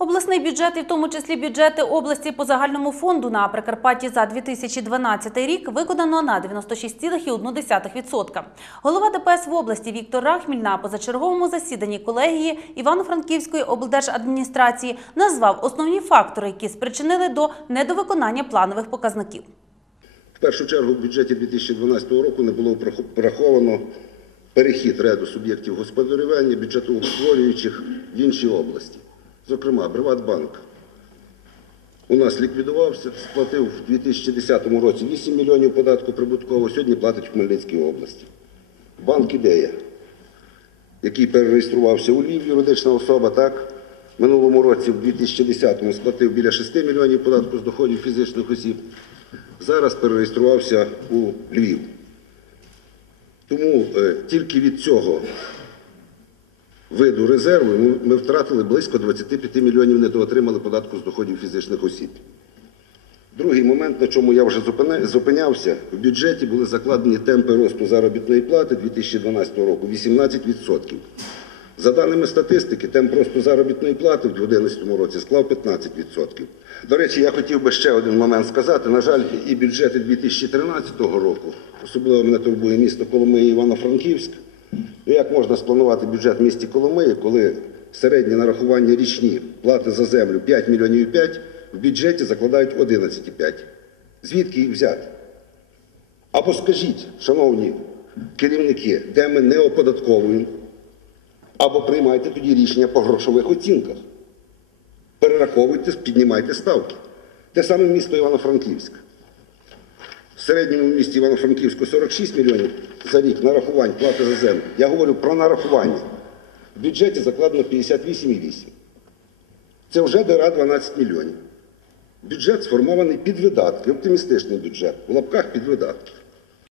Обласний бюджет, і в тому числі бюджети області по загальному фонду на Прикарпатті за 2012 рік виконано на 96,1%. Голова ДПС в області Віктор Рахміль на позачерговому засіданні колегії Івано-Франківської облдержадміністрації назвав основні фактори, які спричинили до недовиконання планових показників. В першу чергу в бюджеті 2012 року не було врахо- враховано перехід ряду суб'єктів господарювання бюджетоутворюючих в інші області. Зокрема, Приватбанк у нас ліквідувався, сплатив в 2010 році 8 мільйонів податку прибутково, сьогодні платить в Хмельницькій області. Банк «Ідея», який перереєструвався у Львів, юридична особа, так, минулому році, в 2010-му, сплатив біля 6 мільйонів податку з доходів фізичних осіб, зараз перереєструвався у Львів. Тому е, тільки від цього виду резерву ми, втратили близько 25 мільйонів, недоотримали податку з доходів фізичних осіб. Другий момент, на чому я вже зупинявся, в бюджеті були закладені темпи росту заробітної плати 2012 року 18%. За даними статистики, темп росту заробітної плати в 2011 році склав 15%. До речі, я хотів би ще один момент сказати. На жаль, і бюджети 2013 року, особливо мене турбує місто Коломиї і Івано-Франківськ. Ну, як можна спланувати бюджет в місті Коломиї, коли середні нарахування річні плати за землю 5 мільйонів 5, в бюджеті закладають 11,5. Звідки їх взяти? Або скажіть, шановні керівники, де ми не оподатковуємо, або приймайте тоді рішення по грошових оцінках. Перераховуйте, піднімайте ставки. Те саме місто Івано-Франківськ. В середньому місті Івано-Франківську 46 мільйонів за рік нарахувань плати за землю. Я говорю про нарахування. В бюджеті закладено 58,8. Це вже дира 12 мільйонів. Бюджет сформований під видатки, оптимістичний бюджет, в лапках під видатки.